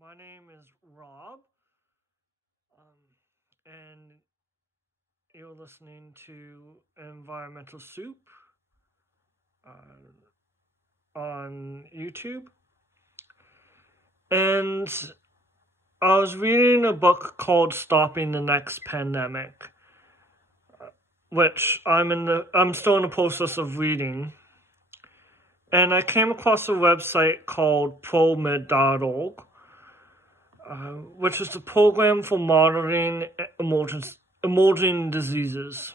My name is Rob, and you're listening to Environmental Soup on YouTube. And I was reading a book called Stopping the Next Pandemic, which I'm still in the process of reading. And I came across a website called ProMed.org, which is the program for monitoring emerging diseases.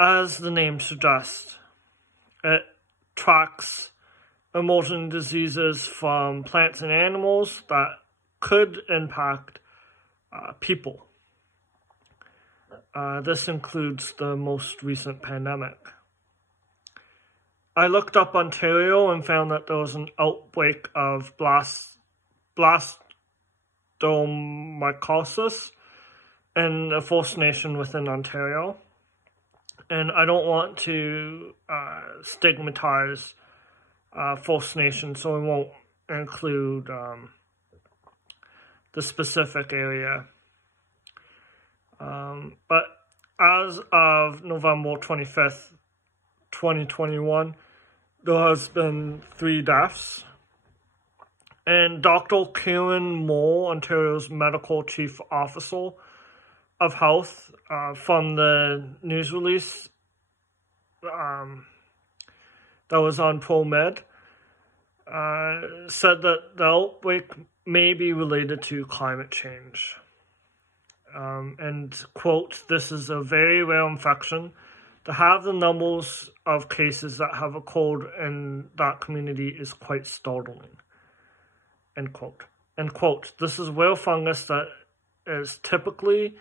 As the name suggests, it tracks emerging diseases from plants and animals that could impact people. This includes the most recent pandemic. I looked up Ontario and found that there was an outbreak of blastomycosis in a First Nation within Ontario. And I don't want to stigmatize First Nation, so I won't include the specific area. But as of November 25th, 2021, there has been 3 deaths. And Dr. Kieran Moore, Ontario's Medical Chief Officer of Health, from the news release that was on ProMed, said that the outbreak may be related to climate change. And, quote, "This is a very rare infection. To have the numbers of cases that have occurred in that community is quite startling," end quote. End quote. "This is rare fungus that is typically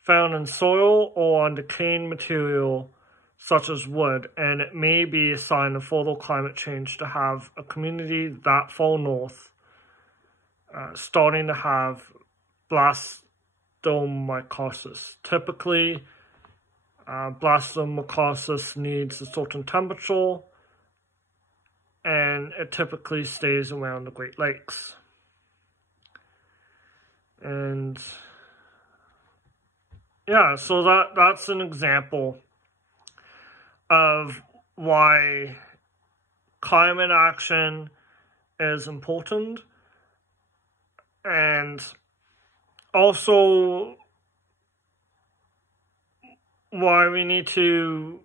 found in soil or on decaying material such as wood, and it may be a sign of further climate change to have a community that far north starting to have blastomycosis. Typically, blastomycosis needs a certain temperature, and it typically stays around the Great Lakes." And yeah, so that's an example of why climate action is important, and also why we need to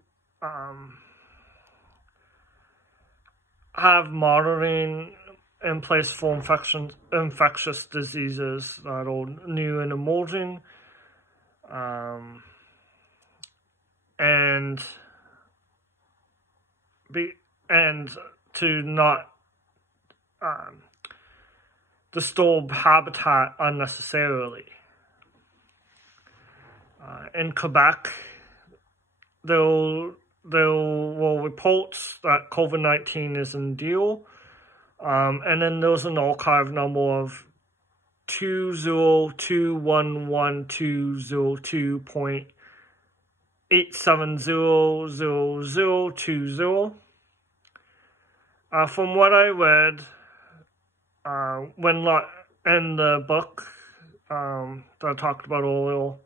have monitoring in place for infectious diseases that are new and emerging, and to not disturb habitat unnecessarily. In Quebec, there were reports that COVID-19 is in deal, and then there was an archive number of 20211.8700020. From what I read, in the book that I talked about earlier,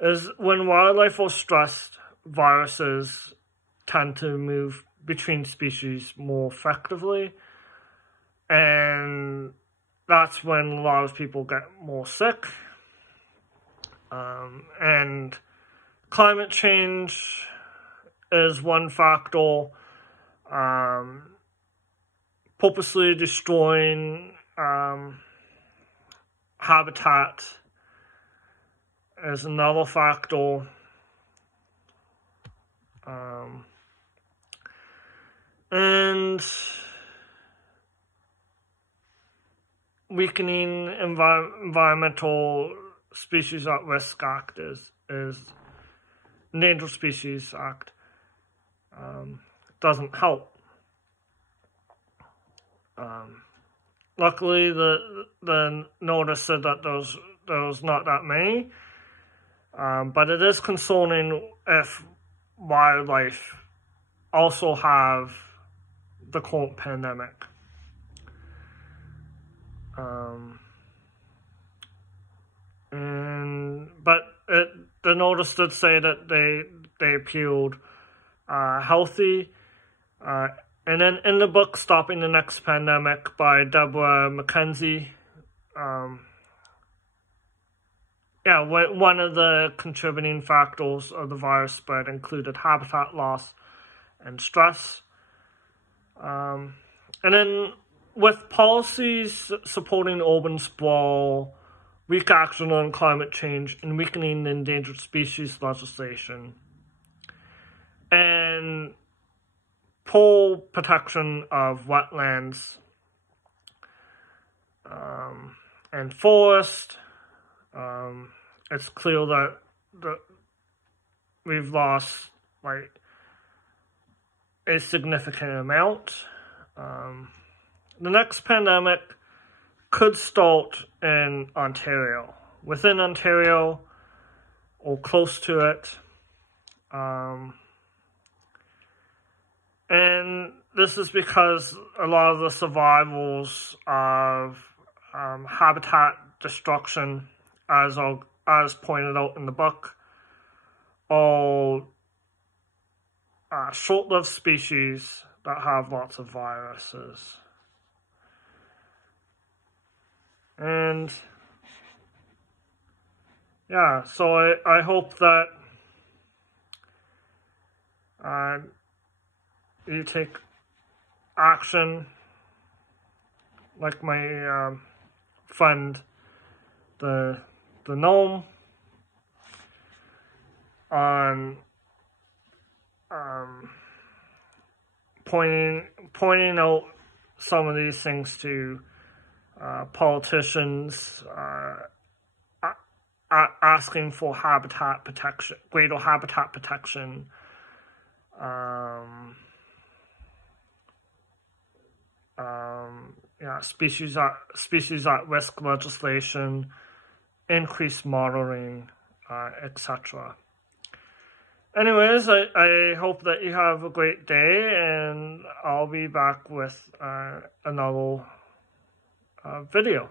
is when wildlife are stressed, viruses tend to move between species more effectively, and that's when a lot of people get more sick. And climate change is one factor. Purposely destroying habitat is another factor. And weakening environmental species at risk act is Endangered Species Act doesn't help. Luckily, the notice said that there was not that many, but it is concerning if wildlife also have the current pandemic. The notice did say that they appealed healthy. And then in the book, Stopping the Next Pandemic by Deborah McKenzie, one of the contributing factors of the virus spread included habitat loss and stress. And then with policies supporting urban sprawl, weak action on climate change, and weakening the endangered species legislation, and poor protection of wetlands and forest, it's clear that we've lost a significant amount. The next pandemic could start in Ontario, within Ontario or close to it. And this is because a lot of the survivals of habitat destruction, as pointed out in the book, are short-lived species that have lots of viruses. And yeah, so I hope that you take action, like my friend, the gnome, on pointing out some of these things to politicians, asking for habitat protection, greater habitat protection, species at risk legislation, increased monitoring, etc. Anyways, I hope that you have a great day, and I'll be back with another video.